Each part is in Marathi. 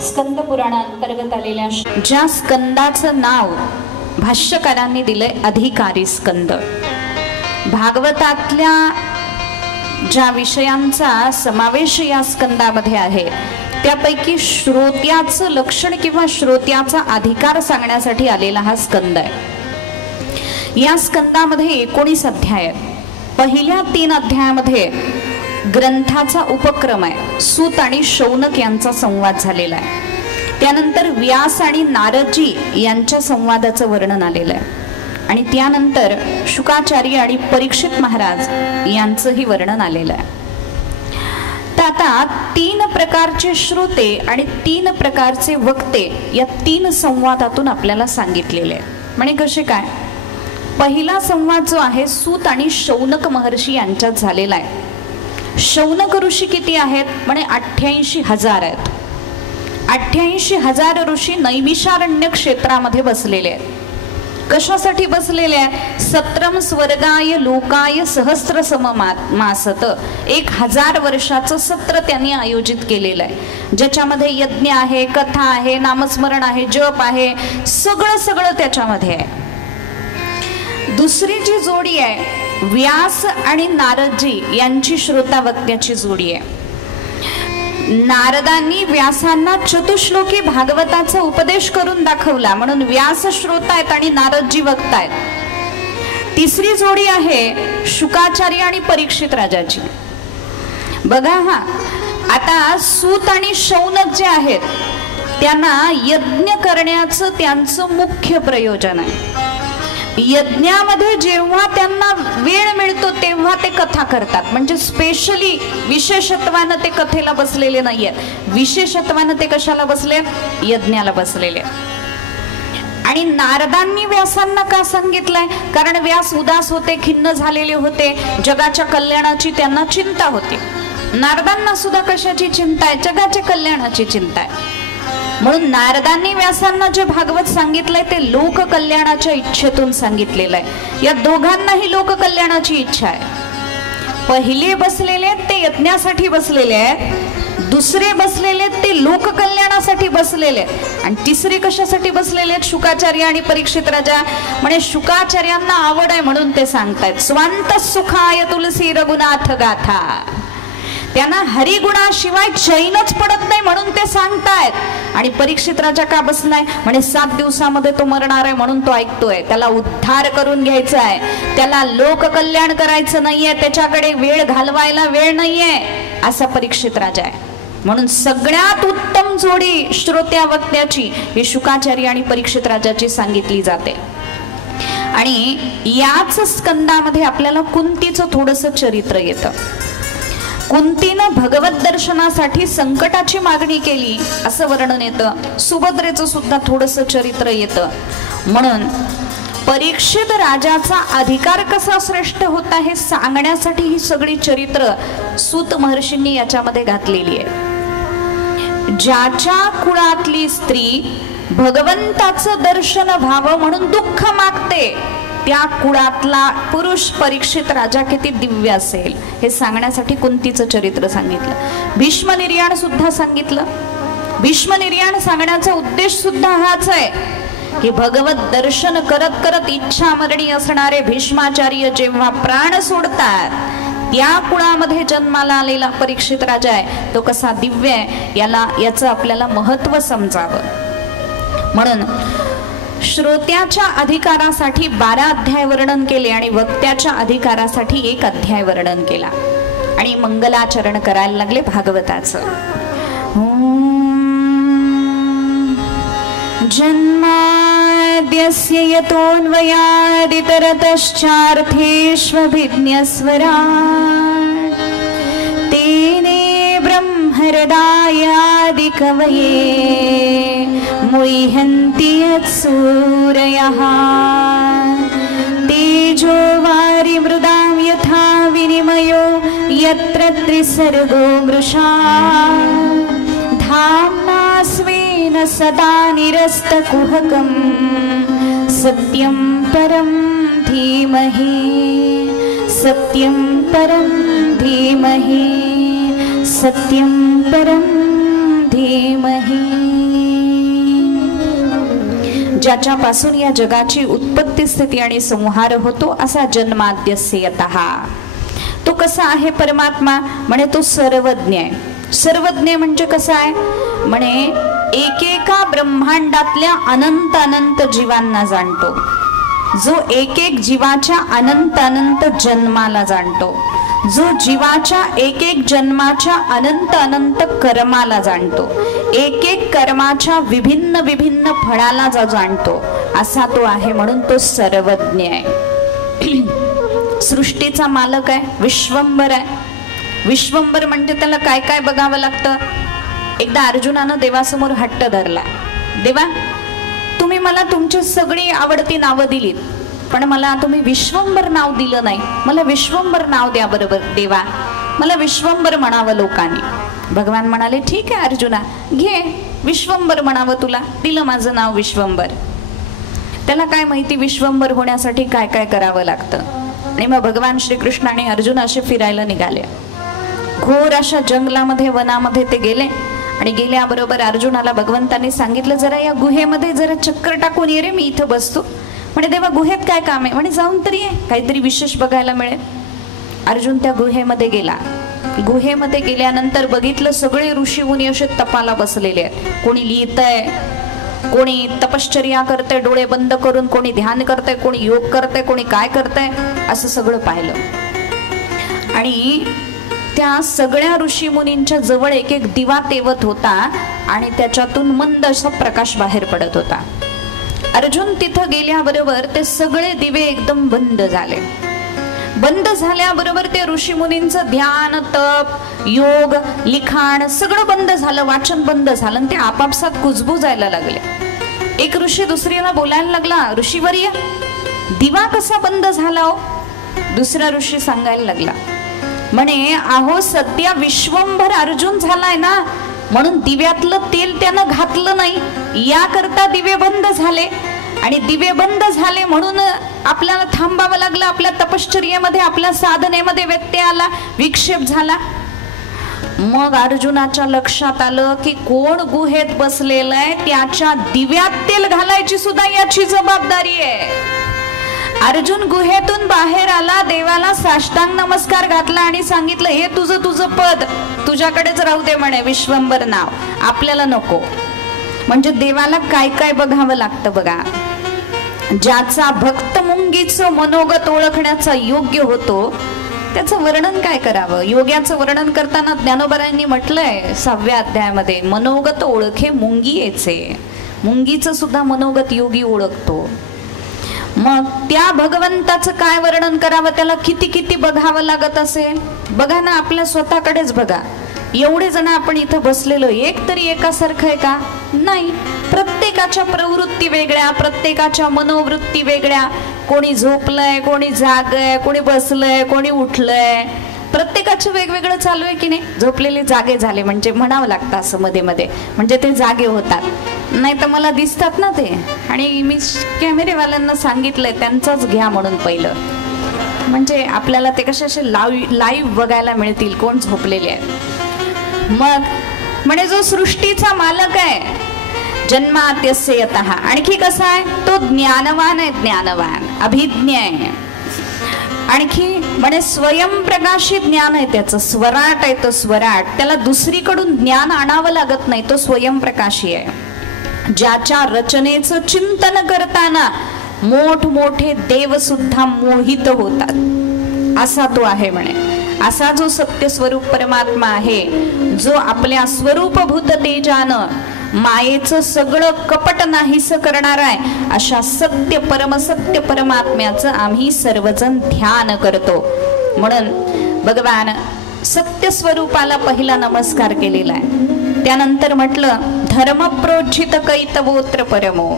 स्कंद पुराणांतर्गत आलेल्या ज्या स्कंदाचं नाव भाष्यकारांनी दिले अधिकारी स्कंद, भागवतातल्या ज्या विषयांचा समावेश या स्कंदामध्ये आहे त्यापैकी श्रोत्याचं लक्षण किंवा श्रोत्याचा अधिकार सांगण्यासाठी आलेला हा स्कंद आहे। या स्कंदामध्ये 19 अध्याय आहेत। पहिल्या 3 अध्यायामध्ये ग्रंथाचा उपक्रम आहे, सूत आणि शौनक यांचा संवाद झालेला आहे। त्यानंतर व्यास आणि नारदजी यांच्या संवादाचं वर्णन आलेलं आहे आणि त्यानंतर शुकाचार्य आणि परीक्षित महाराज यांचंही वर्णन आलेलं आहे। तर आता 3 प्रकारचे श्रोते आणि 3 प्रकारचे वक्ते या 3 संवादातून आपल्याला सांगितलेले आहे। म्हणजे कसे काय? पहिला संवाद जो आहे सूत आणि शौनक महर्षी यांच्यात झालेला आहे। शौनक ऋषी किती आहेत? म्हणे 88,000 आहेत। 88,000 ऋषी नैमिषारण्य क्षेत्रामध्ये बसलेले आहेत। कशासाठी बसलेले आहेत? सत्रम स्वर्गाय लोकाय सहस्र सममासत 1000 वर्षाचं सत्र त्यांनी आयोजित केलेलं आहे, ज्याच्यामध्ये यज्ञ आहे, कथा आहे, नामस्मरण आहे, जप आहे, सगळं त्याच्यामध्ये आहे। दुसरी जी जोडी आहे व्यास आणि नारदजी यांची श्रोतावक्त्याची जोडी आहे। नारदांनी व्यासांना चतुश्लोकी भागवताचा उपदेश करून दाखवला म्हणून व्यास श्रोता आहेत आणि नारदजी वक्ता आहेत। तिसरी जोडी आहे शुकाचार्य आणि परीक्षित राजाची। बघा हा, आता सूत आणि शौनक जे आहेत त्यांना यज्ञ करण्याचं त्यांचं मुख्य प्रयोजन आहे। यज्ञामध्ये जेव्हा त्यांना वेळ मिळतो तेव्हा ते कथा करतात, म्हणजे स्पेशली विशेषत्वानं ते कथेला बसलेले नाहीये, विशेषत्वानं ते कशाला बसले? यज्ञाला बसलेले। आणि नारदांनी व्यासांना का सांगितलंय? कारण व्यास उदास होते, खिन्न झालेले होते, जगाच्या कल्याणाची त्यांना चिंता होती। नारदांना सुद्धा कशाची चिंता आहे? जगाच्या कल्याणाची चिंता आहे। म्हणून नारदांनी व्यासांना जे भागवत सांगितलंय ते लोक कल्याणाच्या इच्छेतून सांगितलेलं आहे। या दोघांनाही लोक कल्याणाची इच्छा आहे। पहिले बसलेले ते यज्ञासाठी बसलेले आहेत, दुसरे बसलेले ते लोक कल्याणासाठी बसलेले आहेत, आणि तिसरे कशासाठी बसलेले? शुकाचार्य आणि परीक्षित राजा। म्हणजे शुकाचार्यांना आवड आहे म्हणून ते सांगतायत स्वांत सुखाय तुलसी रघुनाथ गाथा। त्यांना हरिगुणाशिवाय चैनच पडत नाही म्हणून ते सांगतायत। आणि परीक्षित राजा का बसलाय? म्हणजे 7 दिवसामध्ये तो मरणार आहे म्हणून तो ऐकतोय, त्याला उद्धार करून घ्यायचा आहे, त्याला लोक कल्याण करायचं नाहीये, त्याच्याकडे वेळ घालवायला वेळ नाहीये, असा परीक्षित राजा आहे। म्हणून सगळ्यात उत्तम जोडी श्रोत्या वक्त्याची ही शुकाचार्य आणि परीक्षित राजाची सांगितली जाते। आणि याच स्कंदामध्ये आपल्याला कुंतीचं थोडंसं चरित्र येतं। कुंतीनं भगवत दर्शनासाठी संकटाची मागणी केली असं वर्णन येतं। सुभद्रेचं सुद्धा थोडंसं चरित्र येतं। म्हणून परीक्षित राजाचा अधिकार कसा श्रेष्ठ होता हे सांगण्यासाठी ही सगळी चरित्र सूत महर्षींनी याच्यामध्ये घातलेली आहे। ज्याच्या कुळातली स्त्री भगवंताचं दर्शन व्हावं म्हणून दुःख मागते त्या कुळातला पुरुष परीक्षित राजा किती दिव्य असेल हे सांगण्यासाठी कुंतीचं चरित्र सांगितलं। भीष्म निर्याण सुद्धा सांगितलं। भीष्म निर्याण सांगण्याचा उद्देश सुद्धा हाच आहे की भगवत दर्शन करत करत इच्छामरणी असणारे भीष्माचार्य जेव्हा प्राण सोडतात त्या कुळामध्ये जन्माला आलेला परीक्षित राजा आहे तो कसा दिव्य आहे याचं आपल्याला महत्व समजावं म्हणून श्रोत्याच्या अधिकारासाठी 12 अध्याय वर्णन केले आणि वक्त्याच्या अधिकारासाठी 1 अध्याय वर्णन केला आणि मंगलाचरण करायला लागले भागवताचं। जन्माद्यस्य यतोऽन्वयादितरतश्चार्थेष्वभिज्ञस्वराट् तेने ब्रह्महृदायादिकवये मुह्यन्ति यत्सूरयः तेजो वारिमृदां यथा विनिमयो यत्र त्रिसर्गो मृषा धाम्ना स्वेन सदा निरस्तकुहकं सत्यं परं धीमहि सत्यं परं धीमहि सत्यं परं धीमहि। ज्याच्यापासून या जगाची उत्पत्ती स्थिती आणि संहार होतो असा जन्माद्यस्य यतः तो कसा आहे परमात्मा म्हणे तो सर्वज्ञ आहे। सर्वज्ञ म्हणजे कसा आहे म्हणे एकेका ब्रह्मांडातल्या अनंत अनंत जीवांना जाणतो जो एक एक जीवाच्या अनंत अनंत जन्माला जाणतो जो जीवाच्या एक एक जन्माच्या अनंत अनंत कर्माला जाणतो एक एक कर्माच्या विभिन्न विभिन्न फळाला जो जाणतो असा तो आहे म्हणून तो सर्वज्ञ आहे। सृष्टीचा मालक आहे विश्वंभर आहे। विश्वंभर म्हणजे त्याला काय काय बघावं लागतं। एकदा अर्जुनानं देवासमोर हट्ट धरला देवा तुम्ही मला तुमची सगळी आवडती नावं दिलीत पण मला तुम्ही विश्वंभर नाव दिलं नाही मला विश्वंभर नाव द्या बरोबर देवा मला विश्वंभर म्हणावं लोकांनी। भगवान म्हणाले ठीक आहे अर्जुना घे विश्वंभर म्हणावं तुला दिलं माझं नाव विश्वंभर। त्याला काय माहिती विश्वंभर होण्यासाठी काय काय करावं लागतं आणि मग भगवान श्रीकृष्ण आणि अर्जुन असे फिरायला निघाले। घोर अशा जंगलामध्ये वनामध्ये ते गेले आणि गेल्याबरोबर अर्जुनाला भगवंतांनी सांगितलं जरा या गुहेमध्ये जरा चक्कर टाकून ये रे मी इथं बसतो। म्हणे देवा गुहेत काय काम आहे म्हणे जाऊन तरी ये काहीतरी विशेष बघायला मिळेल। अर्जुन त्या गुहेमध्ये गेला। गुहेमध्ये गेल्यानंतर बघितलं सगळे ऋषी मुनी असे तपाला बसलेले आहेत कोणी लिहितंय कोणी तपश्चर्या करते डोळे बंद करून कोणी ध्यान करते कोणी योग करते कोणी काय करते असं सगळं पाहिलं आणि त्या सगळ्या ऋषी मुनींच्या जवळ एक एक दिवा तेवत होता आणि त्याच्यातून मंद असा प्रकाश बाहेर पडत होता। अर्जुन तिथं गेल्याबरोबर ते सगळे दिवे एकदम बंद झाले। बंद झाल्याबरोबर ते ऋषी मुनींचं ध्यान तप योग लिखाण सगळं बंद झालं वाचन बंद झालं आणि ते आपापसात कुजबुजायला लागले। एक ऋषी दुसरीला बोलायला लागला ऋषीवर्य दिवा कसा बंद झाला हो। दुसरा ऋषी सांगायला लागला म्हणे अहो सध्या विश्वंभर अर्जुन झालाय ना म्हणून दिव्यातलं तेल त्यानं घातलं नाही याकरता दिवे बंद झाले आणि दिवे बंद झाले म्हणून आपल्याला थांबावं लागलं आपल्या तपश्चर्येमध्ये आपल्या साधनेमध्ये व्यत्यय आला विक्षेप झाला। मग अर्जुनाच्या लक्षात आलं की कोण गुहेत बसलेलं आहे त्याच्या दिव्यात तेल घालायची सुद्धा याची जबाबदारी आहे। अर्जुन गुहेतून बाहेर आला देवाला साष्टांग नमस्कार घातला आणि सांगितलं हे तुझं पद तुझ्याकडेच राहू दे म्हणे विश्वंभर नाव आपल्याला नको। म्हणजे देवाला काय काय बघावं लागतं बघा। ज्याचा भक्त मुंगीचं मनोगत ओळखण्याचा योग्य होतो त्याचं वर्णन काय करावं। योग्याचं वर्णन करताना ज्ञानोबरायांनी म्हटलंय 6व्या अध्यायामध्ये मनोगत ओळखे मुंगी येचे। मुंगीचं सुद्धा मनोगत योगी ओळखतो। मग त्या भगवंताचं काय वर्णन करावं त्याला किती किती बघावं लागत असेल बघा ना आपल्या स्वतःकडेच बघा। एवढे जण आपण इथं बसलेलो एक तरी एकासारखं आहे का नाही। प्रत्येकाच्या प्रवृत्ती वेगळ्या प्रत्येकाच्या मनोवृत्ती वेगळ्या कोणी झोपलंय कोणी जागय कोणी बसलंय कोणी उठलंय प्रत्येकाचं वेगवेगळं चालू आहे की नाही। झोपलेले जागे झाले म्हणजे म्हणावं लागतं असं मध्ये मध्ये म्हणजे ते जागे होतात नाही तर मला दिसतात ना ते, आणि मी कॅमेरेवाल्यांना सांगितलंय त्यांचाच घ्या म्हणून पहिलं, म्हणजे आपल्याला ते कसे असे लाईव्ह बघायला मिळतील कोण झोपलेले आहेत. मग म्हणजे जो सृष्टीचा मालक आहे, जन्माद्यस्य यतः, आणखी कसा आहे तो ज्ञानवान आहे, ज्ञानवान अभिज्ञ आहे. आणखी म्हणजे स्वयंप्रकाशित ज्ञान आहे त्याचं, स्वराट आहे तो स्वराट, त्याला दुसरीकडून ज्ञान आणावं लागत नाही, तो स्वयंप्रकाशी आहे. ज्याच्या रचनेचं चिंतन करताना मोठमोठे देव सुद्धा मोहित होतात, असा तो आहे म्हणे. असा जो सत्य स्वरूप परमात्मा आहे, जो आपल्या स्वरूपभूत तेजानं मायेचं सगळं कपट नाहीसं करणार आहे, अशा सत्य परमसत्य परमात्म्याचं आम्ही सर्वजण ध्यान करतो. म्हणून भगवान सत्य स्वरूपाला पहिला नमस्कार केलेला आहे. त्यानंतर म्हटलं धर्मप्रोज्झित कैतवोत्र परमो,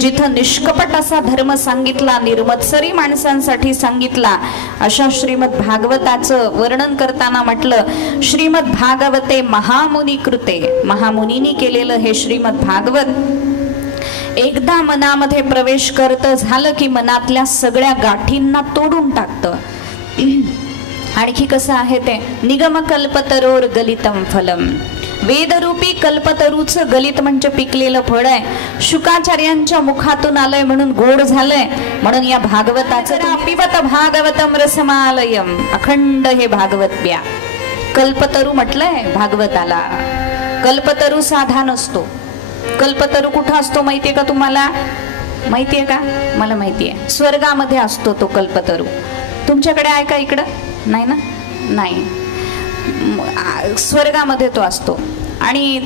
जिथं निष्कपट असा धर्म सांगितला, निर्मत्सरी माणसांसाठी सांगितला, अशा श्रीमद भागवताचं वर्णन करताना म्हटलं श्रीमद भागवते महामुनी कृते, महामुनींनी केलेलं हे श्रीमद भागवत एकदा मनामध्ये प्रवेश करतं झालं की मनातल्या सगळ्या गाठींना तोडून टाकतं. आणखी कसं आहे ते, निगमकल्पतरोर गलितम फलम, वेदरूपी कल्पतरूचं गलित म्हणजे पिकलेलं फळ आहे, शुकाचार्यांच्या मुखातून आलंय म्हणून गोड झालंय. म्हणून या भागवताचं पिबत भागवतम रसमालयम, अखंड हे भागवत प्या. कल्पतरू म्हटलंय भागवताला. कल्पतरू साधा नसतो. कल्पतरू कुठं असतो माहितीये का तुम्हाला? माहितीये का? मला माहितीये, स्वर्गामध्ये असतो तो कल्पतरू. तुमच्याकडे आहे का इकडं? नाही ना? नाही, स्वर्गामध्ये तो असतो. आणि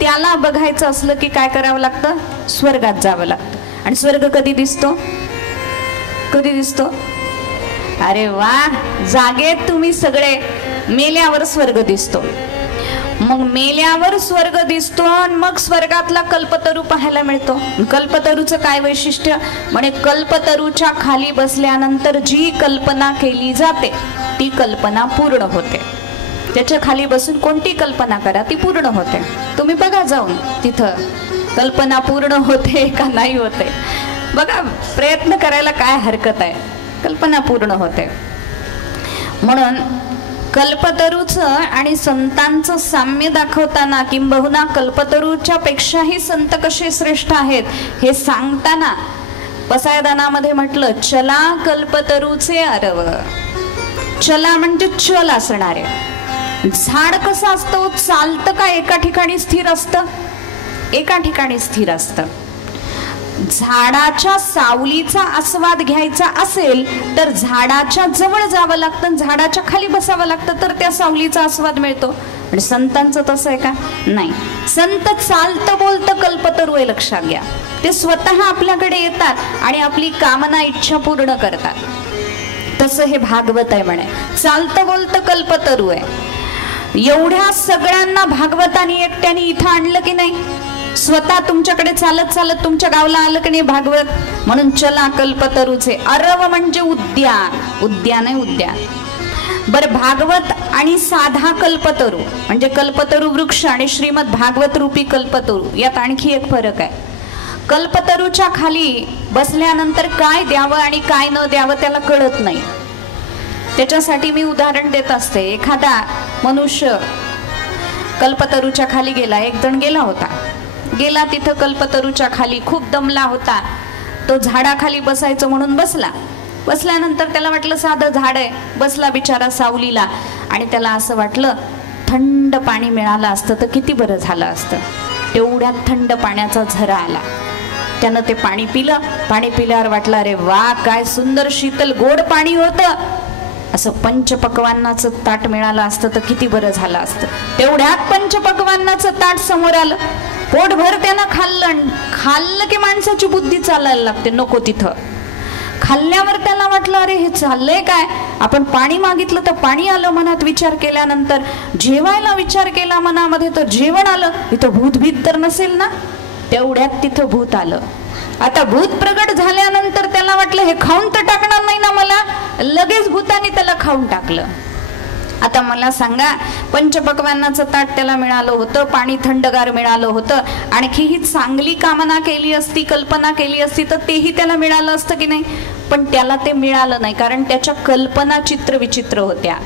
त्याला बघायचं असलं की काय करावं लागतं? स्वर्गात जावं लागतं. आणि स्वर्ग कधी दिसतो? कधी दिसतो? अरे वा, जागेत तुम्ही सगळे. मेल्यावर स्वर्ग दिसतो. मग मेल्यावर स्वर्ग दिसतो आणि मग स्वर्गातला कल्पतरू पाहायला मिळतो. कल्पतरूचं काय वैशिष्ट्य? म्हणे कल्पतरूच्या खाली बसल्यानंतर जी कल्पना केली जाते ती कल्पना पूर्ण होते. त्याच्या खाली बसून कोणती कल्पना करा ती पूर्ण होते. तुम्ही बघा जाऊन तिथं कल्पना पूर्ण होते का नाही होते. बघा, प्रयत्न करायला काय हरकत आहे, कल्पना पूर्ण होते. म्हणून कल्पतरूचं आणि संतांचं साम्य दाखवताना, किंबहुना कल्पतरूच्या पेक्षाही संत कसे श्रेष्ठ आहेत हे सांगताना पसायदानामध्ये म्हटलं चला कल्पतरूचे आरव. चला म्हणजे चल असणारे. झाड कसं असतं? चालतं का एका ठिकाणी स्थिर असतं? एका ठिकाणी स्थिर असतं. झाडाच्या सावलीचा आस्वाद घ्यायचा असेल तर झाडाच्या जवळ जावं लागतं, झाडाच्या खाली बसावं लागतं, तर त्या सावलीचा आस्वाद मिळतो. आणि संतांचं तसं आहे का? नाही. संत चालतं बोलतं कल्पतरू आहे, लक्षात घ्या. ते स्वतः आपल्याकडे येतात आणि आपली कामना इच्छा पूर्ण करतात. तसं हे भागवत आहे म्हणे. चालतं बोलतं कल्पतरू आहे. एवढ्या सगळ्यांना भागवतानी एकट्याने इथं आणलं की नाही? स्वतः तुमच्याकडे चालत चालत तुमच्या गावला आलं की नाही भागवत? म्हणून चला कल्पतरूचे. अरव म्हणजे उद्यान. उद्यान आहे, उद्यान. बरं, भागवत आणि साधा कल्पतरू म्हणजे कल्पतरू वृक्ष आणि श्रीमद भागवत रूपी कल्पतरू यात आणखी एक फरक आहे. कल्पतरूच्या खाली बसल्यानंतर काय द्यावं आणि काय न द्यावं त्याला कळत नाही. त्याच्यासाठी मी उदाहरण देत असते. एखादा मनुष्य कल्पतरूच्या खाली गेला. एक जण गेला होता, गेला तिथं कल्पतरूच्या खाली, खूप दमला होता. तो झाडाखाली बसायचं म्हणून बसला. बसल्यानंतर त्याला वाटलं साधं झाड आहे, बसला बिचारा सावलीला. आणि त्याला असं वाटलं थंड पाणी मिळालं असतं तर किती बरं झालं असतं. तेवढ्यात थंड पाण्याचा झरा आला. त्यानं ते पाणी पिलं. पाणी पिल्यावर वाटलं अरे वा, काय सुंदर शीतल गोड पाणी होतं. असं पंचपक्वान्नाचं ताट मिळालं असतं तर किती बरं झालं असतं. तेवढ्यात पंचपक्वान्नाचं ताट समोर आलं. पोटभर त्यानं खाल्लं. खाल्लं की माणसाची बुद्धी चालायला लागते, नको तिथं. खाल्ल्यावर त्याला वाटलं अरे हे चाललंय काय, आपण पाणी मागितलं तर पाणी आलं. मनात विचार केल्यानंतर जेवायला विचार केला मनामध्ये तर जेवण आलं. इथं भूतभीत तर नसेल ना? तेवढ्यात तिथं भूत आलं. आता भूत प्रगट झाल्यानंतर त्याला वाटलं हे खाऊन तर टाकणार नाही ना मला. लगेच भूताने त्याला खाऊन टाकलं. आता मला सांगा, पंचपक्वान्नाचं ताट त्याला मिळालं होतं, पाणी थंडगार मिळालं होतं, आणखी ही चांगली कामना केली असती, कल्पना केली असती तर तेही त्याला मिळालं असतं की नाही? पण त्याला ते मिळालं नाही, कारण त्याच्या कल्पना चित्रविचित्र होत्या.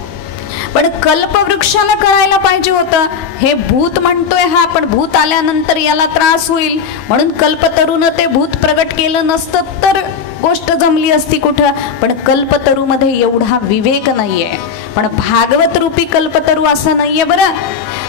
पण कल्पवृक्षाला कळायला पाहिजे होतं, हे भूत म्हणतोय हा, पण भूत आल्यानंतर याला त्रास होईल, म्हणून कल्पतरूनं ते भूत प्रगट केलं नसतं तर गोष्ट जमली असती कुठं. पण कल्पतरू मध्ये एवढा विवेक नाहीये. पण भागवत रूपी कल्पतरू असं नाहीये बरं.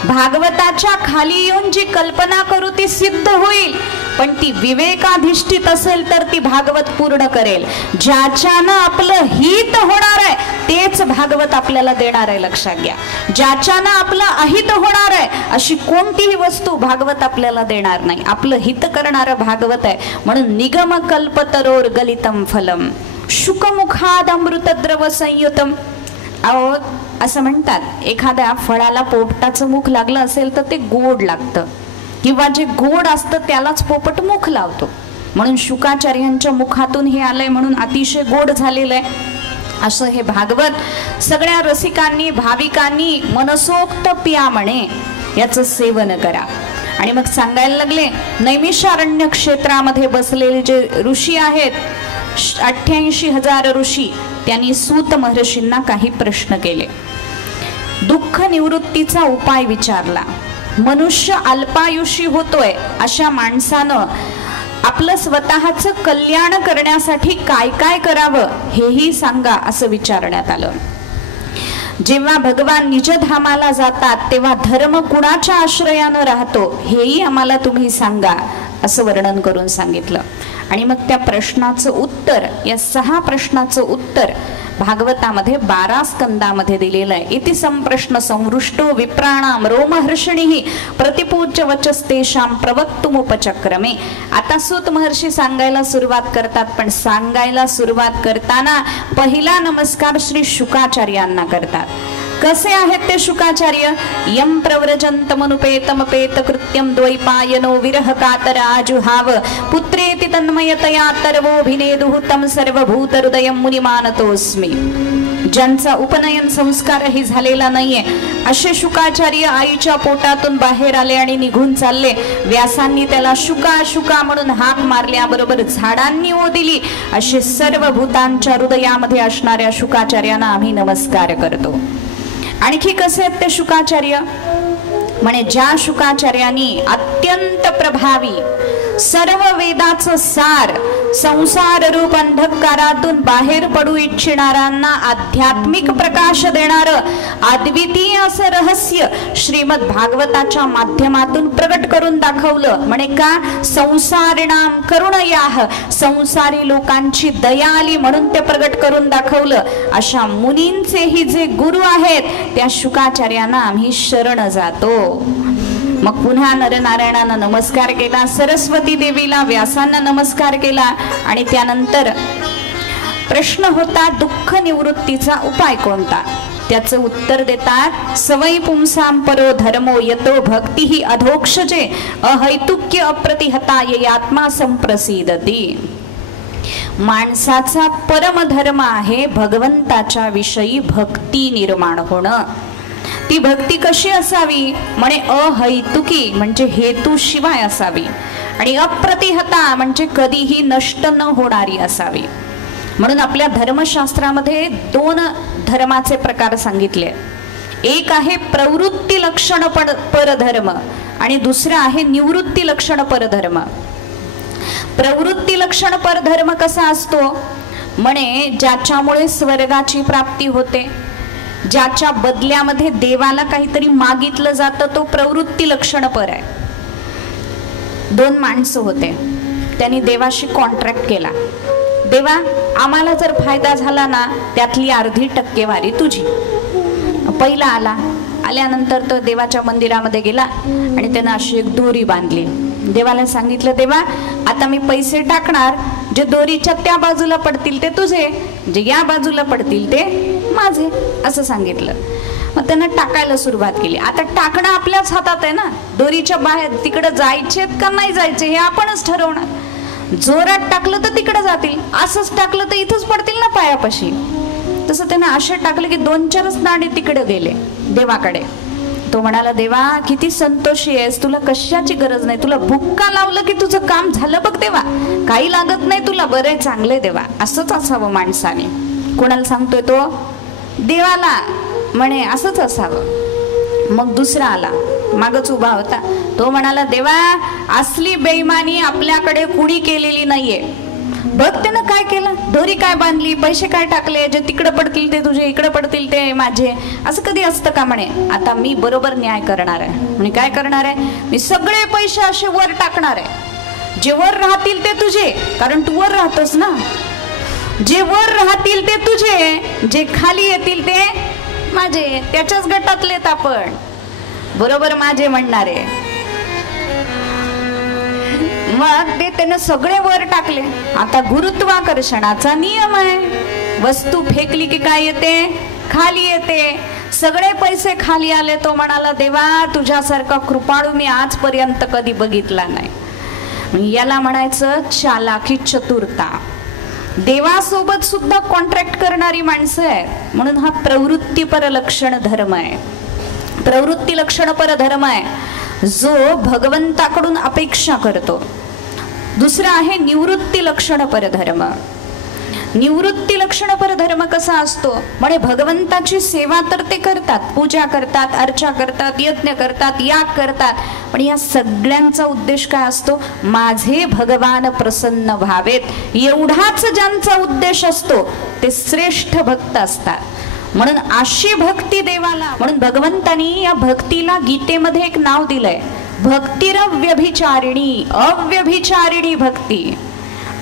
भागवताच्या खाली येऊन जी कल्पना करू ती सिद्ध होईल, पण ती विवेकाधिष्ठित असेल तर ती भागवत पूर्ण करेल. ज्याच्यानं आपलं हित होणार आहे तेच भागवत आपल्याला देणार आहे, लक्षात घ्या. ज्याच्यानं आपलं अहित होणार आहे अशी कोणतीही वस्तू भागवत आपल्याला देणार नाही. आपलं हित करणारं भागवत आहे. म्हणून निगम कल्पतरोर गलितम फलम शुकमुखाद अमृतद्रव संयुतम. अहो, असं म्हणतात, एखाद्या फळाला पोपटाचं मुख लागलं असेल तर ते गोड लागतं, किंवा जे गोड असतं त्यालाच पोपट मुख लावतो. म्हणून शुकाचार्यांच्या मुखातून हे आलंय म्हणून अतिशय गोड झालेलं आहे. असं हे भागवत सगळ्या रसिकांनी, भाविकांनी मनसोक्त प्या म्हणे, याचं सेवन करा. आणि मग सांगायला लागले, नैमिषारण्य क्षेत्रामध्ये बसलेले जे ऋषी आहेत, 88,000 ऋषी, त्यांनी सूत महर्षींना काही प्रश्न केले. दुःख निवृत्तीचा उपाय विचारला. मनुष्य अल्पायुषी होतोय, अशा माणसानं आपलं स्वतःचं कल्याण करण्यासाठी काय काय करावं हेही सांगा, असं विचारण्यात आलं. जेव्हा भगवान निजधामाला जातात तेव्हा धर्म कुणाच्या आश्रयानं राहतो हेही आम्हाला तुम्ही सांगा, असं वर्णन करून सांगितलं. आणि मग त्या प्रश्नाचं उत्तर, या 6 प्रश्नाचं उत्तर भागवतामध्ये 12 स्कंदामध्ये दिलेलं आहे. इति संप्रश्न संवृष्टो विप्राणाम रोमहर्षणीः प्रतिपूज्य वचस्तेषां प्रवक्तुमुपचक्रमे. आता सूत महर्षी सांगायला सुरुवात करतात, पण सांगायला सुरुवात करताना पहिला नमस्कार श्री शुकाचार्यांना करतात. कसे आहेत ते शुकाचार्य? यम प्रव्रजन्तमनुपेतमपेत कृत्यम द्वैपायनो विरह कातर आजुहाव पुत्रेति तन्मयतया तर्वोभिनेदुः तं सर्वभूत हृदयं मुनिमानतोस्मि. ज्यांचा उपनयन संस्कारही झालेला नाहीये असे शुकाचार्य आईच्या पोटातून बाहेर आले आणि निघून चालले. व्यासांनी त्याला शुका शुका म्हणून हाक मारल्याबरोबर झाडांनी ओ दिली. असे सर्व भूतांच्या हृदयामध्ये असणाऱ्या शुकाचार्यांना आम्ही नमस्कार करतो. आणखी कसे आहेत ते शुकाचार्य? म्हणे ज्या शुकाचार्यांनी अत्यंत प्रभावी सर्व वेदाचं सार, संसार रूप अंधकारातून बाहेर पडू इच्छिणाऱ्यांना आध्यात्मिक प्रकाश देणारं अद्वितीय असं रहस्य श्रीमद भागवताच्या माध्यमातून प्रगट करून दाखवलं. म्हणे का? संसारिणाम करुणयाः, संसारी लोकांची दया आली म्हणून ते प्रगट करून दाखवलं. अशा मुनींचेही जे गुरु आहेत त्या शुकाचार्यांना आम्ही शरण जातो. मग पुन्हा नरनारायणांना नमस्कार केला, सरस्वती देवीला, व्यासांना नमस्कार केला. आणि त्यानंतर प्रश्न होता दुःख निवृत्तीचा उपाय कोणता? त्याचं उत्तर देतात, सवै पुंसां परो धर्मो यतो भक्तिः अधोक्षजे अहैतुक्य अप्रतिहता आत्मा संप्रसिदती. माणसाचा परमधर्म आहे भगवंताच्या विषयी भक्ती निर्माण होणं. ती भक्ती कशी असावी? म्हणे अहैतुकी म्हणजे हेतू शिवाय असावी, आणि अप्रतिहता म्हणजे कधीही नष्ट न होणारी असावी. म्हणून आपल्या धर्मशास्त्रामध्ये 2 धर्माचे प्रकार सांगितले. एक आहे प्रवृत्ती लक्षण परधर्म आणि दुसरा आहे निवृत्ती लक्षण परधर्म. प्रवृत्ती लक्षण परधर्म कसा असतो? म्हणे ज्याच्यामुळे स्वर्गाची प्राप्ती होते, ज्याच्या बदल्यामध्ये देवाला काहीतरी मागितलं जातं, तो प्रवृत्ती लक्षण पर आहे. 2 माणसं होते, त्यांनी देवाशी कॉन्ट्रॅक्ट केला, देवा आम्हाला जर फायदा झाला ना त्यातली अर्धी टक्केवारी तुझी. पहिला आल्यानंतर तो देवाच्या मंदिरामध्ये गेला आणि त्यानं अशी एक दोरी बांधली. देवाला सांगितलं, देवा आता मी पैसे टाकणार, जे दोरीच्या त्या बाजूला पडतील ते तुझे, जे या बाजूला पडतील ते माझे, असं सांगितलं. मग त्यानं टाकायला सुरुवात केली. आता टाकणं आपल्याच हातात आहे ना, दोरीच्या बाहेर तिकडे जायचे का नाही जायचे हे आपणच ठरवणार. जोरात टाकलं तर तिकडे जातील, असंच टाकलं तर इथंच पडतील ना पायापाशी. तसं त्यानं आशा टाकलं की 2-4 नाणे तिकडे गेले देवाकडे. तो म्हणाला, देवा किती संतोषी आहेस, तुला कशाची गरज नाही, तुला भुक्का लावलं की तुझं काम झालं बघ देवा, काही लागत नाही तुला, बरे चांगले देवा. असंच असावं माणसाने. कोणाला सांगतोय तो? देवाला म्हणे असंच असावं. मग दुसरा आला, मागच उभा होता. तो म्हणाला, देवा असली बेईमानी आपल्याकडे कुणी केलेली नाहीये. बघ त्यानं काय केलं, दोरी काय बांधली, पैसे काय टाकले, जे तिकडे पडतील ते तुझे, इकडे पडतील ते माझे. असं कधी असतं का म्हणे. आता मी बरोबर न्याय करणार आहे. म्हणे काय करणार आहे? मी सगळे पैसे असे वर टाकणार आहे. जे वर राहतील ते तुझे, कारण तू वर राहतोस ना. जे वर राहतील ते तुझे, जे खाली येतील ते माझे. त्याच्याच गटातलेत आपण, बरोबर माझे म्हणणारे. मग ते त्यानं सगळे वर टाकले. आता गुरुत्वाकर्षणाचा नियम आहे, वस्तू फेकली की काय येते? खाली येते. सगळे पैसे खाली आले. तो म्हणाला, देवा तुझ्यासारखा कृपाळू मी आजपर्यंत कधी बघितला नाही. याला म्हणायचं चालाकी, चतुरता. देवासोबत सुद्धा कॉन्ट्रॅक्ट करणारी माणसं आहेत. म्हणून हा प्रवृत्तीपर लक्षण धर्म आहे. प्रवृत्ती लक्षणपर धर्म आहे जो भगवंताकडून अपेक्षा करतो. दुसरा आहे निवृत्ती लक्षणपर धर्म. निवृत्ती लक्षणपर धर्म कसा असतो? म्हणे भगवंताची सेवा तर ते करतात, पूजा करतात, अर्चा करतात, यज्ञ करतात, याग करतात, पण या सगळ्यांचा उद्देश काय असतो? माझे भगवान प्रसन्न व्हावेत, एवढाच ज्यांचा उद्देश असतो ते श्रेष्ठ भक्त असतात. म्हणून अशी भक्ती देवाला, म्हणून भगवंतानी या भक्तीला गीतेमध्ये एक नाव दिलंय, भक्तिरव्यभिचारिणी. अव्यभिचारिणी भक्ती.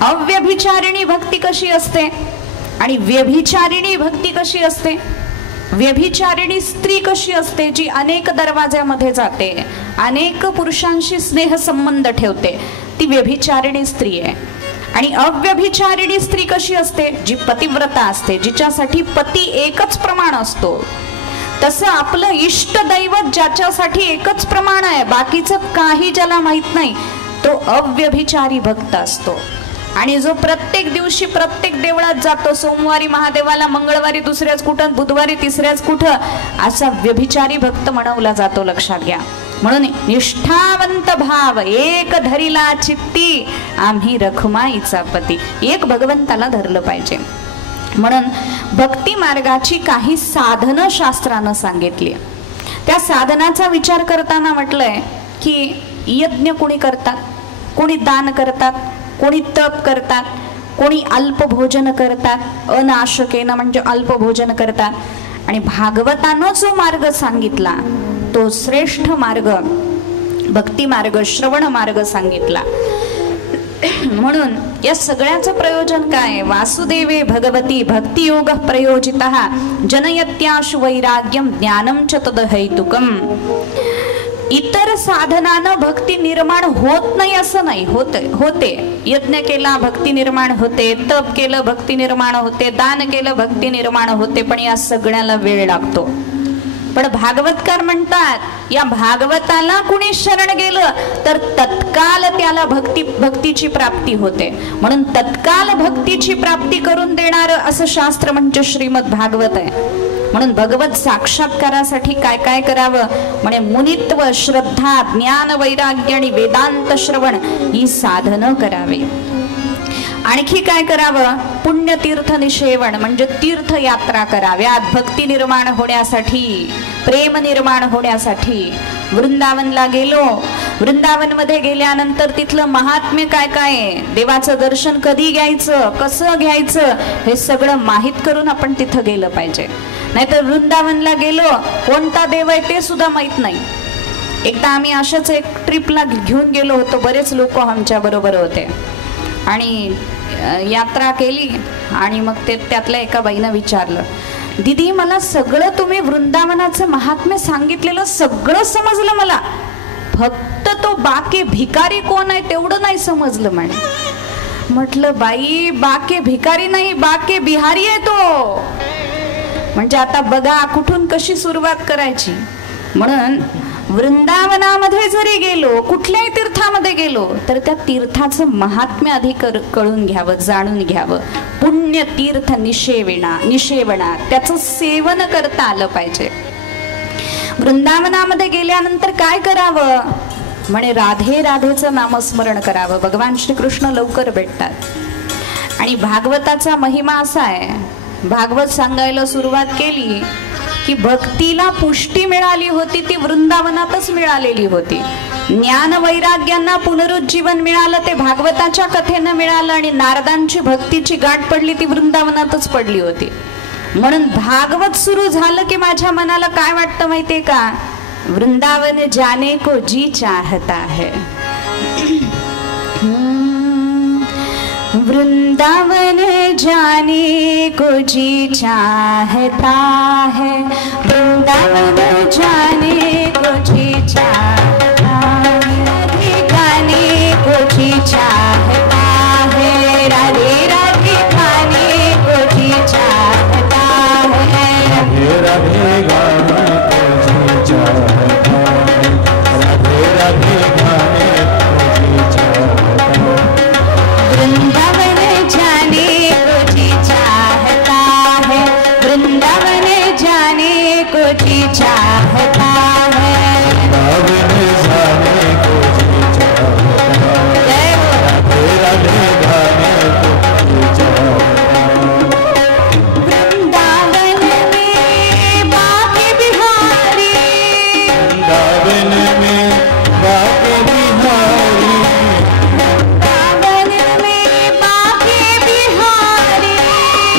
अव्यभिचारिणी भक्ती कशी असते आणि व्यभिचारिणी भक्ती कशी असते? व्यभिचारिणी स्त्री कशी असते? जी अनेक दरवाज्यामध्ये जाते, अनेक पुरुषांशी स्नेह संबंध ठेवते, ती व्यभिचारिणी स्त्री आहे. आणि अव्यभिचारिणी स्त्री कशी असते? जी पतिव्रता असते, जिच्यासाठी पती एकच प्रमाण असतो. तसं आपलं इष्ट दैवत ज्याच्यासाठी एकच प्रमाण आहे, बाकीचं काही ज्याला माहित नाही, तो अव्यभिचारी भक्त असतो. आणि जो प्रत्येक दिवशी प्रत्येक देवळात जातो, सोमवारी महादेवाला, मंगळवारी दुसऱ्याच कुठं, बुधवारी तिसऱ्याच कुठं, असा व्यभिचारी भक्त म्हणवला जातो. लक्षात घ्या. म्हणून निष्ठावंत भाव एक धरिला चित्ती, आम्ही रखुमाईचा पती. एक भगवंताला धरलं पाहिजे. म्हणून भक्ती मार्गाची काही साधनं शास्त्रानं सांगितली. त्या साधनाचा विचार करताना म्हटलंय की यज्ञ कोणी करतात, कोणी दान करतात, कोणी तप करतात, कोणी अल्पभोजन करतात, अनाशकेनं म्हणजे अल्पभोजन करतात. आणि भागवतानं जो मार्ग सांगितला तो श्रेष्ठ मार्ग, भक्ती मार्ग, श्रवण मार्ग सांगितला. म्हणून या सगळ्याचं प्रयोजन काय? वासुदेवे भगवती भक्तियोग प्रयोजितः जनयत्याशु वैराग्यम ज्ञानम च तदहैतुकम. इतर साधनानं भक्ती निर्माण होत नाही असं नाही, होते. यज्ञ केला भक्ती निर्माण होते, तप केलं भक्ती निर्माण होते, दान केलं भक्ती निर्माण होते, पण या सगळ्याला वेळ लागतो. पण भागवतकार म्हणतात या भागवताला कुणी शरण गेलं तर तत्काल त्याला भक्तीची प्राप्ती होते. म्हणून तत्काल भक्तीची प्राप्ती करून देणार असं शास्त्र म्हणजे श्रीमद भागवत आहे. म्हणून भगवत साक्षात्कारासाठी काय काय करावं? म्हणे मुनित्व, श्रद्धा, ज्ञान, वैराग्य आणि वेदांत श्रवण ही साधनं करावी. आणखी काय करावं? पुण्यतीर्थ निषेवण म्हणजे तीर्थयात्रा कराव्यात भक्ती निर्माण होण्यासाठी, प्रेम निर्माण होण्यासाठी. वृंदावनला गेलो, वृंदावन मध्ये गेल्यानंतर तिथलं महात्म्य काय काय आहे, देवाचं दर्शन कधी घ्यायचं, कसं घ्यायचं, हे सगळं माहित करून आपण तिथं गेलं पाहिजे. नाहीतर वृंदावनला गेलो, कोणता देव आहे ते सुद्धा माहित नाही. एकदा आम्ही अशाच एक ट्रिपला घेऊन गेलो होतो, बरेच लोक आमच्या बरोबर होते आणि यात्रा केली. आणि मग त्यातल्या एका बाईनं विचारलं, दीदी मला सगळं तुम्ही वृंदावनाचं महात्म्य सांगितलेलं सगळं समजलं, मला फक्त तो बाके भिकारी कोण आहे तेवढं नाही समजलं म्हणे. म्हटलं बाई बाके भिकारी नाही, बाके बिहारी आहे तो. म्हणजे आता बघा कुठून कशी सुरुवात करायची. म्हणून वृंदावनामध्ये जरी गेलो, कुठल्याही तीर्थामध्ये गेलो तर त्या तीर्थाचं महात्म्य आधी कळून घ्यावं, जाणून घ्यावं. पुण्य तीर्थ निषेवणा त्याचं सेवन करता आलं पाहिजे. वृंदावनामध्ये गेल्यानंतर काय करावं म्हणे, राधे राधेचं नामस्मरण करावं. भगवान श्रीकृष्ण लवकर भेटतात. आणि भागवताचा महिमा असा आहे, भागवत सांगायला सुरुवात केली की भक्तीला पुष्टी मिळाली होती ती वृंदावनातच मिळालेली होती. ज्ञान वैराग्यांना पुनरुज्जीवन मिळालं ते भागवताच्या कथेनं मिळालं. आणि नारदांची भक्तीची गाठ पडली ती वृंदावनातच पडली होती. म्हणून भागवत सुरू झालं की माझ्या मनाला काय वाटतं माहितीये का, वृंदावन जाने को जी चाहता है. वृंदावन जाने को जी चाहता है, वृंदावन जाने को जी चाहता है, गाने को जी चाहता है, राधे राधे गाने को जी चाहता है, राधे राधे गाने को जी चाहता है, राधे राधे गाने को जी चाहता है. वृंदावन जाने को जी चाहता है, वृंदावन जाने को जी चाहता है, वृंदावन जाने को जी चाहता है, राधे राधे गाने को जी चाहता है. वृंदावन में बाके बिहारी, वृंदावन में बाके बिहारी, वृंदावन में बाके बिहारी,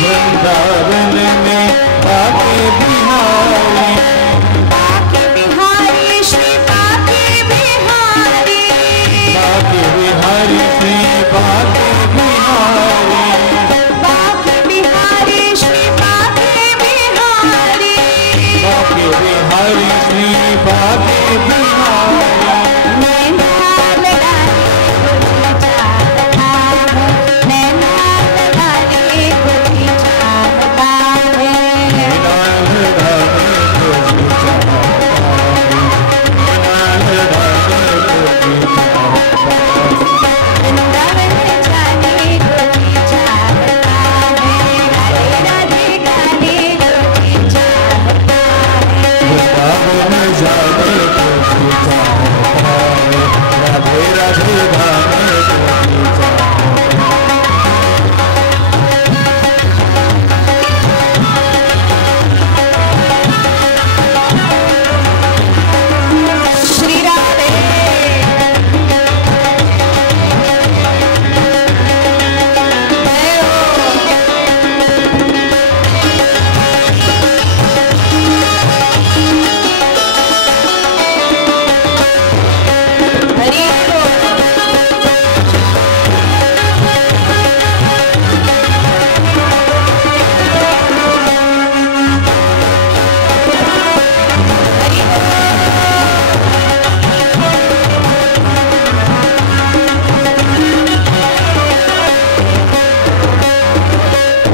वृंदावन में बाके बिहारी, बाके बिहारी श्री बाके बिहारी, बाके बिहारी श्री बाके बिहारी, बाके बिहारी श्री बाके बिहारी, बाके बिहारी श्री बाके बिहारी. नैना लगाने को जी चाहता है, नैना लगाने को जी चाहता है, वृंदावन जाने को जी चाहता है, राधे राधे गाने को जी चाहता है, वृंदावन जाने को जी चाहता है, राधे राधे गाने को जी चाहता श्री राधे हरि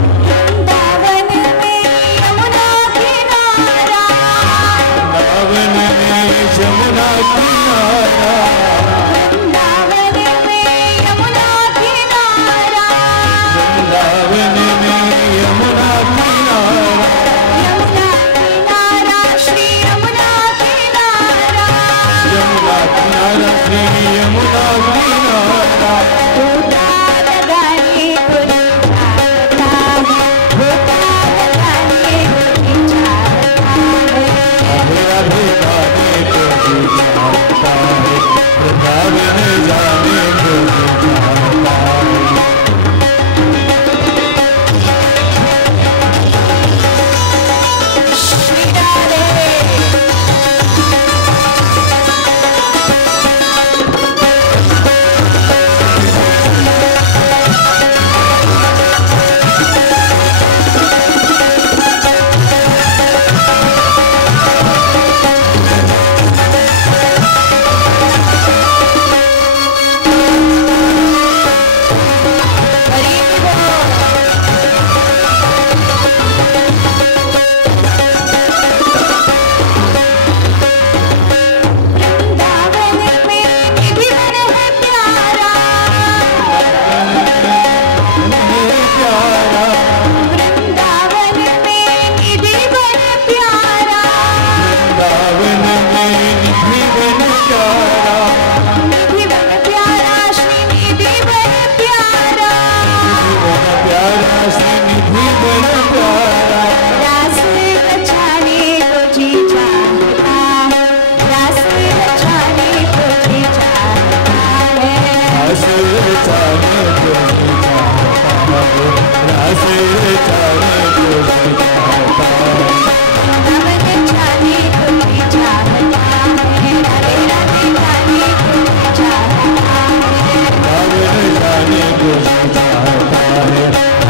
वृंदावन में यमुना किनारा, वृंदावन में जमुना किनारा, वृंदावन में यमुना किनारा, वृंदावन में यमुना किनारा, यमुना किनारा श्री यमुना किनारा, यमुना किनारा श्री यमुना किनारा. होता लगाने को जी चाहता है, होता लगाने को जी चाहता है, राधे राधे गाने को जी चाहता ऐसे जाने तुझे चाहता वृंदावन जाने तुझे चाहता है, राधे राधे जाने तुझे चाहता है, वृंदावन जाने तुझे चाहता है, राधे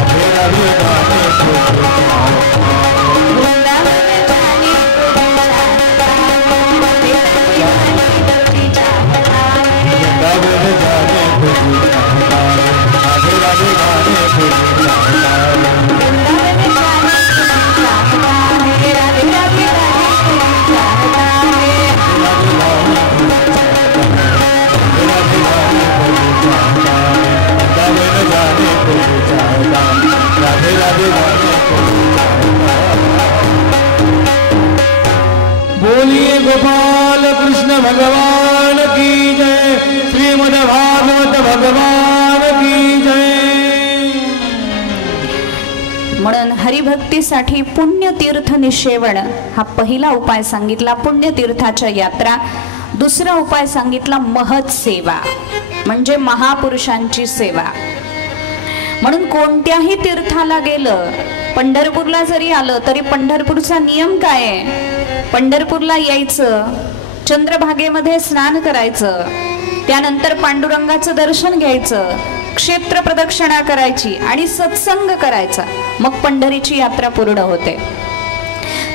राधे जाने तुझे चाहता है, वृंदावन जाने तुझे चाहता है, राधे राधे जाने तुझे चाहता है, वृंदावन जाने तुझे चाहता है, राधे राधे जाने तुझे चाहता है, वृंदावन जाने तुझे चाहता है, राधे राधे जाने तुझे चाहता है, राधे राधे बोलिए गोपाल कृष्ण भगवान की जय, श्रीमद् भागवत भगवान की जय। म्हणून हरिभक्तीसाठी पुण्यतीर्थ निषेवण हा पहिला उपाय सांगितला, पुण्यतीर्थाच्या यात्रा. दुसरा उपाय सांगितला महत् सेवा, म्हणजे महापुरुषांची सेवा. म्हणून कोणत्याही तीर्थाला गेलं, पंढरपूरला जरी आलं तरी पंढरपूरचा नियम काय आहे? पंढरपूरला यायचं, चंद्रभागेमध्ये स्नान करायचं, त्यानंतर पांडुरंगाचं दर्शन घ्यायचं, क्षेत्र प्रदक्षिणा करायची आणि सत्संग करायचा, मग पंढरीची यात्रा पूर्ण होते.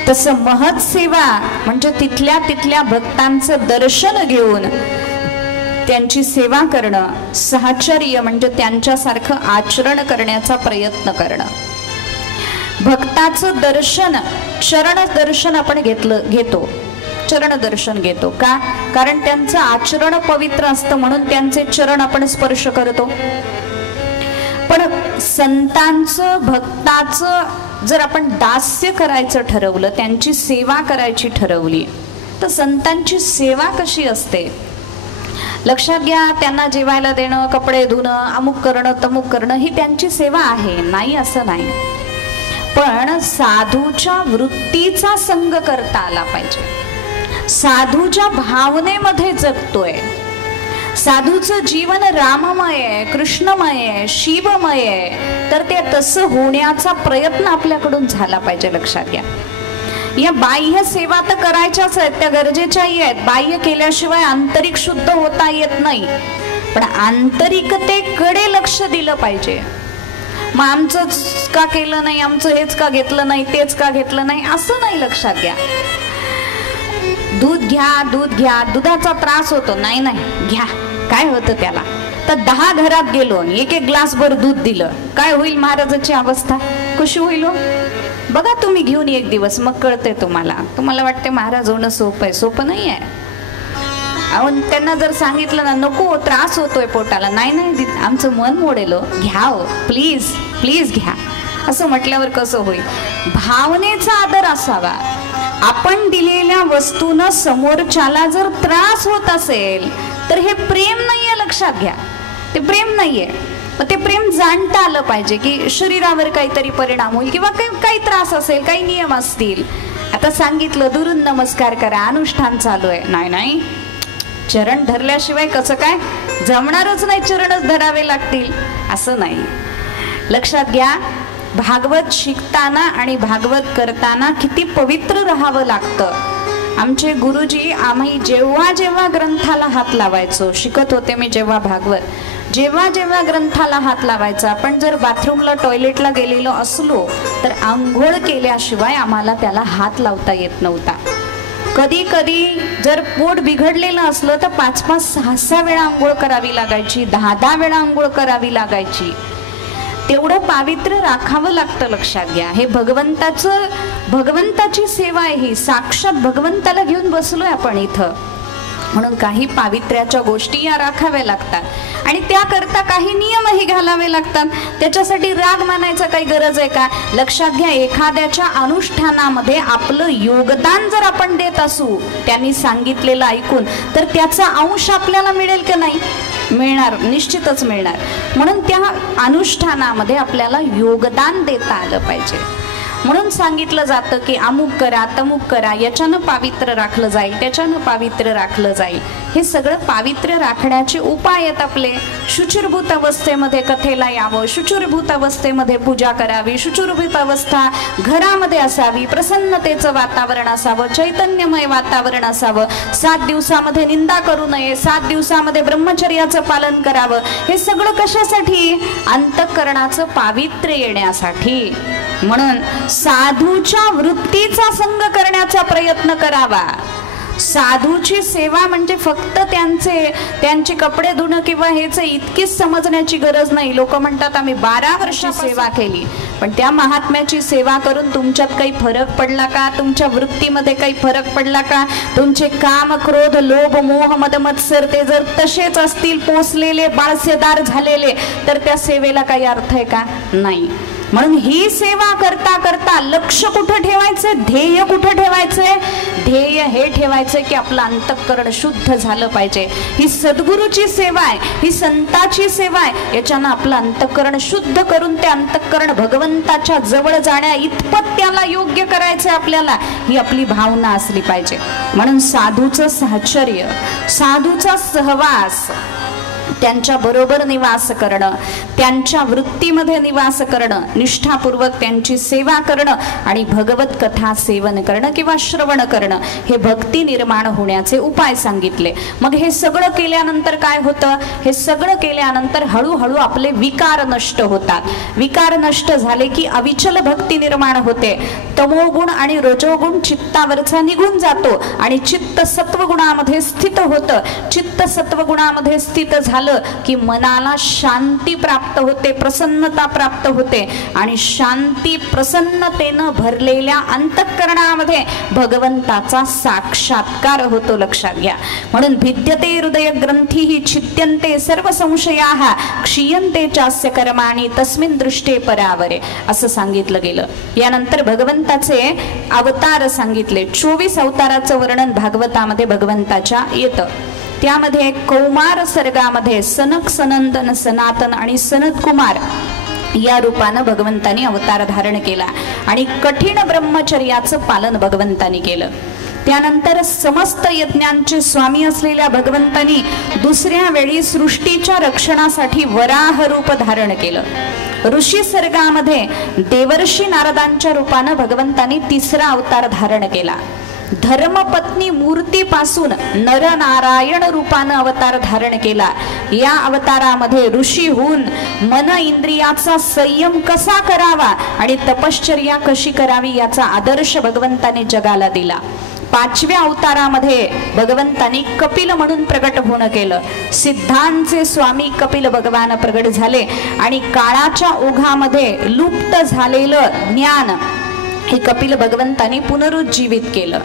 तसं महत् सेवा म्हणजे तिथल्या तिथल्या भक्तांचं दर्शन घेऊन त्यांची सेवा करणं, साहचर्य म्हणजे त्यांच्यासारखं आचरण करण्याचा प्रयत्न करणं. भक्ताचं दर्शन, चरण दर्शन आपण घेतो, चरण दर्शन घेतो का? कारण त्यांचं आचरण पवित्र असतं म्हणून त्यांचे चरण आपण स्पर्श करतो. पण संतांचं, भक्ताचं जर आपण दास्य करायचं ठरवलं, त्यांची सेवा करायची ठरवली, तर संतांची सेवा कशी असते लक्षात घ्या. त्यांना जेवायला देणं, कपडे धुणं, अमुक करणं, तमुक करणं ही त्यांची सेवा आहे, नाही असं नाही. पण साधूच्या वृत्तीचा संग करता आला पाहिजे. साधूच्या भावनेमध्ये जगतोय, साधूचं जीवन राममय आहे, कृष्णमय आहे, शिवमय आहे, तर ते तसं होण्याचा प्रयत्न आपल्याकडून झाला पाहिजे. लक्षात घ्या. या बाह्य सेवा तर करायच्याच आहेत, त्या गरजेच्याही आहेत. बाह्य केल्याशिवाय आंतरिक शुद्ध होता येत नाही. पण आंतरिकतेकडे लक्ष दिलं पाहिजे. मग आमचंच का केलं नाही, आमचं हेच का घेतलं नाही, तेच का घेतलं नाही, असं नाही. लक्षात घ्या. दूध घ्या, दूध घ्या, दुधाचा त्रास होतो, नाही नाही घ्या, काय होतं त्याला. तर 10 घरात गेलो, एक एक ग्लास भर दूध दिलं, काय होईल महाराजाची अवस्था? कशी होईल हो? बघा तुम्ही घेऊन एक दिवस, मग कळते तुम्हाला. तुम्हाला वाटते महाराज होणं सोपं आहे, सोपं नाही आहे. त्यांना जर सांगितलं ना, नको त्रास होतोय पोटाला, नाही नाही आमचं मन मोडेल, घ्या हो, प्लीज प्लीज घ्या, असं म्हटल्यावर कसं होईल? भावनेचा आदर असावा. आपण दिलेल्या वस्तूनं समोरच्याला जर त्रास होत असेल तर हे प्रेम नाहीये. लक्षात घ्या, ते प्रेम नाहीये. मग ते प्रेम जाणता आलं पाहिजे की शरीरावर काहीतरी परिणाम होईल किंवा काही त्रास असेल, काही नियम असतील. आता सांगितलं दुरून नमस्कार करा, अनुष्ठान चालू आहे, नाही नाही चरण धरल्याशिवाय कसं काय? जमणारच नाही, चरणच धरावे लागतील, असं नाही. लक्षात घ्या. भागवत शिकताना आणि भागवत करताना किती पवित्र राहावं लागतं. आमचे गुरुजी, आम्ही जेव्हा जेव्हा ग्रंथाला हात लावायचो, शिकत होते मी जेव्हा भागवत, जेव्हा जेव्हा ग्रंथाला हात लावायचा, आपण जर बाथरूमला, टॉयलेटला गेलेलो असलो तर आंघोळ केल्याशिवाय आम्हाला त्याला हात लावता येत नव्हता. कधी कधी जर पोट बिघडलेलं असलं तर 5-5, 6-6 वेळा आंघोळ करावी लागायची, 10-10 वेळा आंघोळ करावी लागायची. तेवढं पावित्र्य राखावं लागतं. लक्षात घ्या. हे भगवंताची सेवा आहे, ही साक्षात भगवंताला घेऊन बसलोय आपण इथं, म्हणून काही पावित्र्याच्या गोष्टी या राखाव्या लागतात आणि त्याकरता काही नियमही घालावे लागतात. त्याच्यासाठी राग मानायचा काही गरज आहे का? लक्षात घ्या. एखाद्याच्या अनुष्ठानामध्ये आपलं योगदान जर आपण देत असू, त्यांनी सांगितलेलं ऐकून, तर त्याचा अंश आपल्याला मिळेल की नाही? मिळणार, निश्चितच मिळणार. म्हणून त्या अनुष्ठानामध्ये आपल्याला योगदान देता आलं पाहिजे. म्हणून सांगितलं जातं की अमुक करा तमुक करा, याच्यानं पावित्र्य राखलं जाईल, त्याच्यानं पावित्र्य राखलं जाईल. हे सगळं पावित्र्य राखण्याचे उपाय आहेत आपले. शुचिर्भूत अवस्थेमध्ये कथेला यावं, शुचिर्भूत अवस्थेमध्ये पूजा करावी, शुचिर्भूत अवस्था घरामध्ये असावी, प्रसन्नतेचं वातावरण असावं, चैतन्यमय वातावरण असावं, 7 दिवसामध्ये निंदा करू नये, 7 दिवसामध्ये ब्रह्मचर्याचं पालन करावं. हे सगळं कशासाठी? अंतःकरणाचं पावित्र्य येण्यासाठी. म्हणून साधूच्या वृत्तीचा संग करण्याचा प्रयत्न करावा. साधूची सेवा म्हणजे फक्त त्यांचे कपडे धुणं किंवा हेच इतकीच समजण्याची गरज नाही. लोक म्हणतात आम्ही 12 वर्ष सेवा केली, पण त्या महात्म्याची सेवा करून तुमच्यात काही फरक पडला का? तुमच्या वृत्तीमध्ये काही फरक पडला का? तुमचे काम, क्रोध, लोभ, मोह, मद, मत्सर ते जर तसेच असतील, पोचलेले, बाळसेदार झालेले, तर त्या सेवेला काही अर्थ आहे का? नाही. म्हणून ही सेवा करता करता लक्ष कुठं ठेवायचंय? ध्येय कुठं ठेवायचंय? ध्येय हे ठेवायचंय की आपलं अंतःकरण शुद्ध झालं पाहिजे. ही सद्गुरूची सेवा आहे, ही संताची सेवा आहे. याच्यानं आपलं अंतःकरण शुद्ध करून ते अंतःकरण भगवंताच्या जवळ जाण्या इतपत त्याला योग्य करायचंय आपल्याला, ही आपली भावना असली पाहिजे. म्हणून साधूचं साहचर्य, साधूचा सहवास, त्यांच्या बरोबर निवास करणं, त्यांच्या वृत्तीमध्ये निवास करणं, निष्ठापूर्वक त्यांची सेवा करणं आणि भगवत कथा सेवन करणं किंवा श्रवण करणं, हे भक्ती निर्माण होण्याचे उपाय सांगितले. मग हे सगळं केल्यानंतर काय होतं? हे सगळं केल्यानंतर हळूहळू आपले विकार नष्ट होतात. विकार नष्ट झाले की अविचल भक्ती निर्माण होते. तमोगुण आणि रजोगुण चित्तावरचा निघून जातो आणि चित्त सत्वगुणामध्ये स्थित होतं. चित्त सत्वगुणामध्ये स्थित झालं की मनाला शांती प्राप्त होते, प्रसन्नता प्राप्त होते आणि शांती प्रसन्नतेनं भरलेल्या अंतःकरणामध्ये भगवंताचा साक्षात्कार होतो. लक्षात घ्या. म्हणून भिद्यते हृदय ग्रंथी ही छिद्यन्ते सर्व संशयाः क्षीयन्ते चास्य कर्माणि तस्मिन् दृष्टे परावरे, असं सांगितलं गेलं. यानंतर भगवंताचे अवतार सांगितले. 24 अवताराचं वर्णन भागवतामध्ये भगवंताच्या येतं. त्यामध्ये कौमार सर्गामध्ये सनक, सनंदन, सनातन आणि सनत कुमार या रूपानं भगवंतानी अवतार धारण केला आणि कठीण ब्रह्मचर्याचं पालन भगवंतानी केलं. त्यानंतर समस्त यज्ञांचे स्वामी असलेल्या भगवंतानी दुसऱ्या वेळी सृष्टीच्या रक्षणासाठी वराह रूप धारण केलं. ऋषी सर्गामध्ये देवर्षी नारदांच्या रूपानं भगवंतानी 3रा अवतार धारण केला. धर्मपत्नी मूर्तीपासून नरनारायण रूपानं अवतार धारण केला. या अवतारामध्ये ऋषी होऊन मन इंद्रियाचा संयम कसा करावा आणि तपश्चर्या कशी करावी याचा आदर्श भगवंताने जगाला दिला. 5व्या अवतारामध्ये भगवंतानी कपिल म्हणून प्रगट होणं केलं. सिद्धांचे स्वामी कपिल भगवान प्रगट झाले आणि काळाच्या ओघामध्ये लुप्त झालेलं ज्ञान हे कपिल भगवंतानी पुनरुज्जीवित केलं.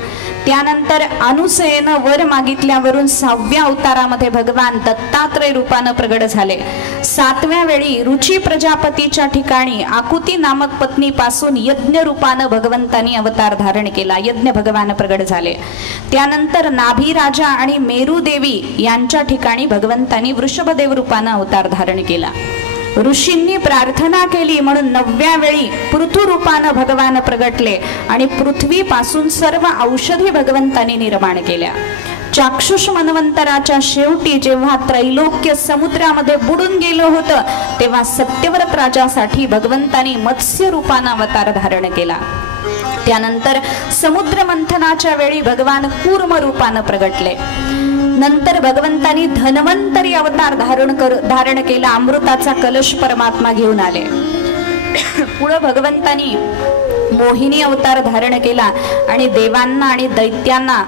त्यानंतर अनुसयेनं वर मागितल्यावरून 6व्या अवतारामध्ये भगवान दत्तात्रय रूपानं प्रगट झाले. 7व्या वेळी रुची प्रजापतीच्या ठिकाणी आकुती नामक पत्नीपासून यज्ञ रूपानं भगवंतानी अवतार धारण केला. यज्ञ भगवान प्रगट झाले. त्यानंतर नाभी राजा आणि मेरू देवी यांच्या ठिकाणी भगवंतानी वृषभदेव रूपानं अवतार धारण केला. ऋषींनी प्रार्थना केली म्हणून 9व्या वेळी पृथु रूपानं भगवान प्रगटले आणि पृथ्वीपासून सर्व औषधी भगवंतांनी निर्माण केल्या. चाक्षुष मनवंतराच्या शेवटी जेव्हा त्रैलोक्य समुद्रामध्ये बुडून गेलं होतं तेव्हा सत्यव्रत राजासाठी भगवंतांनी मत्स्य रूपानं अवतार धारण केला. त्यानंतर समुद्र मंथनाच्या वेळी भगवान कूर्म रूपानं प्रगटले. नंतर भगवंतानी धन्वंतरी अवतार धारण केला. अमृताचा कलश परमात्मा घेऊन आले. पुढे भगवंतानी मोहिनी अवतार धारण केला आणि देवांना आणि दैत्यांना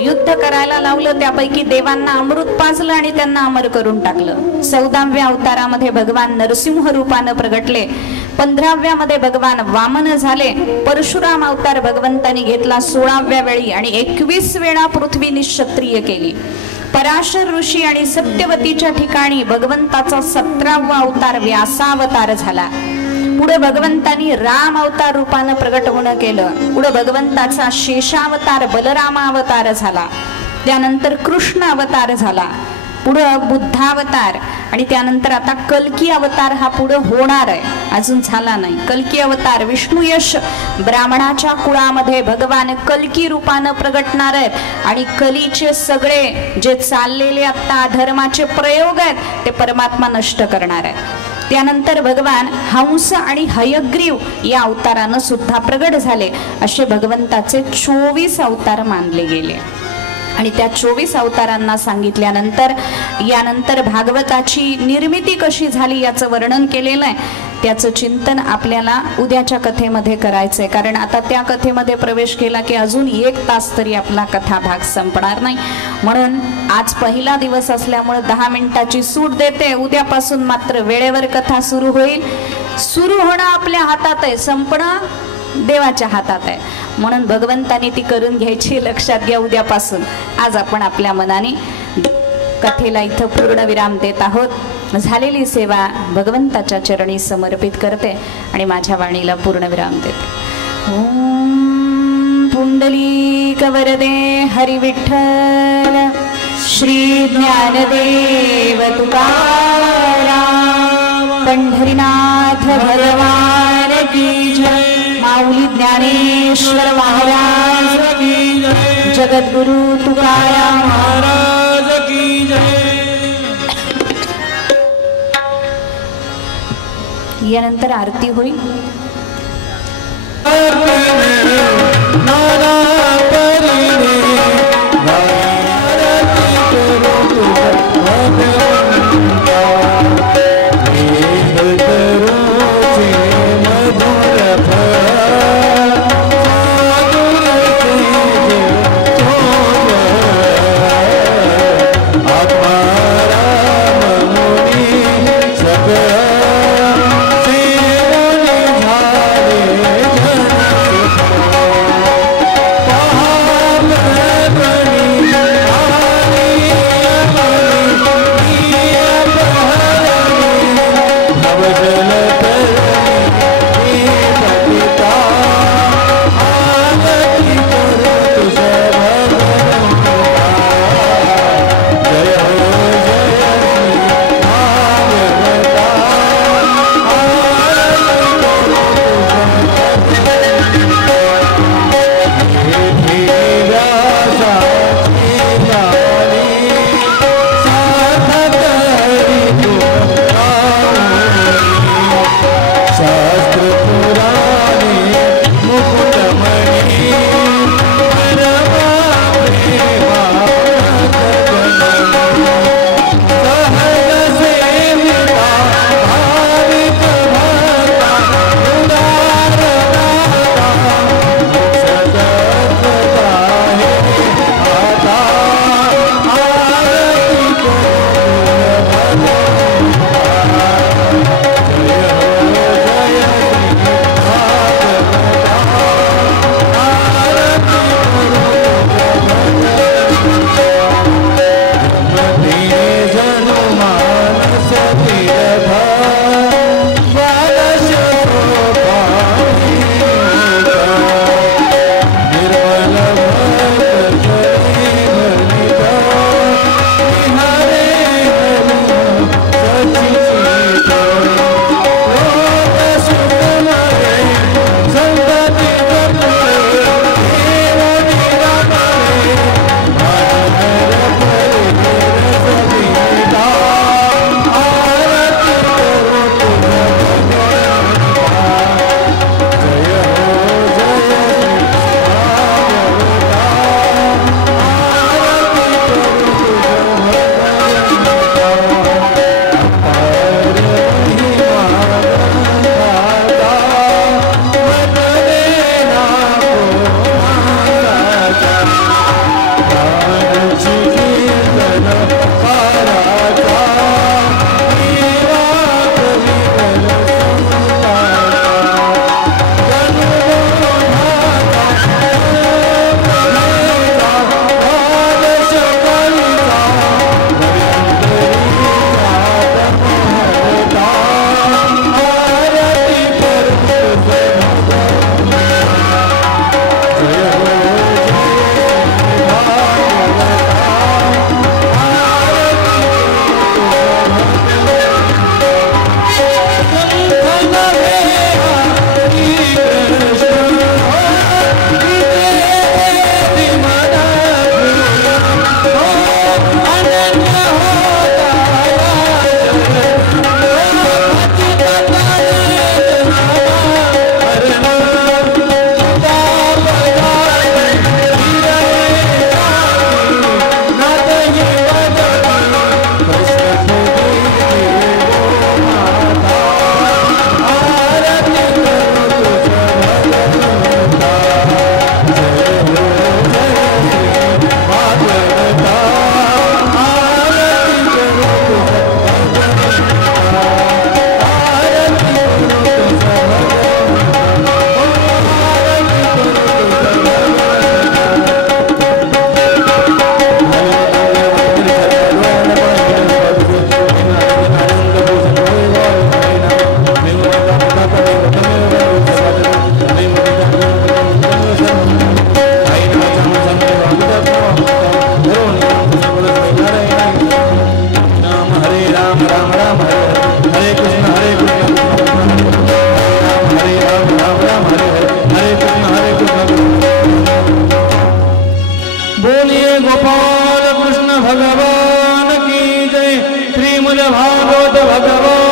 युद्ध करायला लावलं. त्यापैकी देवांना अमृत पाजलं आणि त्यांना अमर करून टाकलं. 14व्या अवतारामध्ये भगवान नरसिंह रूपानं प्रगटले. 15व्या मध्ये भगवान वामन झाले. परशुराम अवतार भगवंतानी घेतला 16व्या वेळी आणि 21 वेळा पृथ्वी निश्क्षत्रिय केली. पराशर ऋषी आणि सत्यवतीच्या ठिकाणी भगवंताचा 17वा अवतार व्यासावतार झाला. पुढे भगवंतानी राम अवतार रूपानं प्रगट होणं केलं. पुढे भगवंताचा शेषावतार बलरामावतार झाला. त्यानंतर कृष्ण अवतार झाला. पुढे बुद्धावतार आणि त्यानंतर आता कल्की अवतार हा पुढे होणार आहे. अजून झाला नाही. कल्की अवतार विष्णू यश ब्राह्मणाच्या कुळामध्ये भगवान कल्की रूपानं प्रगटणार आहेत आणि कलीचे सगळे जे चाललेले आता अधर्माचे प्रयोग आहेत ते परमात्मा नष्ट करणार आहेत. त्यानंतर भगवान हंस आणि हयग्रीव या अवतारानं सुद्धा प्रगट झाले. असे भगवंताचे 24 अवतार मानले गेले आणि त्या 24 अवतारांना सांगितल्यानंतर यानंतर भागवताची निर्मिती कशी झाली याचं वर्णन केलेलं आहे. त्याचं चिंतन आपल्याला उद्याच्या कथेमध्ये करायचंय, कारण आता त्या कथेमध्ये प्रवेश केला की अजून 1 तास तरी आपला कथा भाग संपणार नाही. म्हणून आज पहिला दिवस असल्यामुळे 10 मिनिटाची सूट देते. उद्यापासून मात्र वेळेवर कथा सुरू होईल. सुरू होणं आपल्या हातात आहे, संपणं देवाच्या हातात आहे. म्हणून भगवंतानी ती करून घ्यायची. लक्षात घ्या, उद्यापासून. आज आपण आपल्या मनाने कथेला इथं पूर्ण विराम देत आहोत. झालेली सेवा भगवंताच्या चरणी समर्पित करते आणि माझ्या वाणीला पूर्ण विराम देते. ओम पुंडलीक वरदे हरी विठ्ठल श्री ज्ञानदेव तुकाराम पंढरीनाथ भगवान की जय. माऊली ज्ञानेश्वर महाराज की जय. जगद्गुरु तुकाराम महाराज की जय. यानंतर आरती होईल. जय गोपाल कृष्ण भगवान की जय। श्रीमद् भागवत भगवान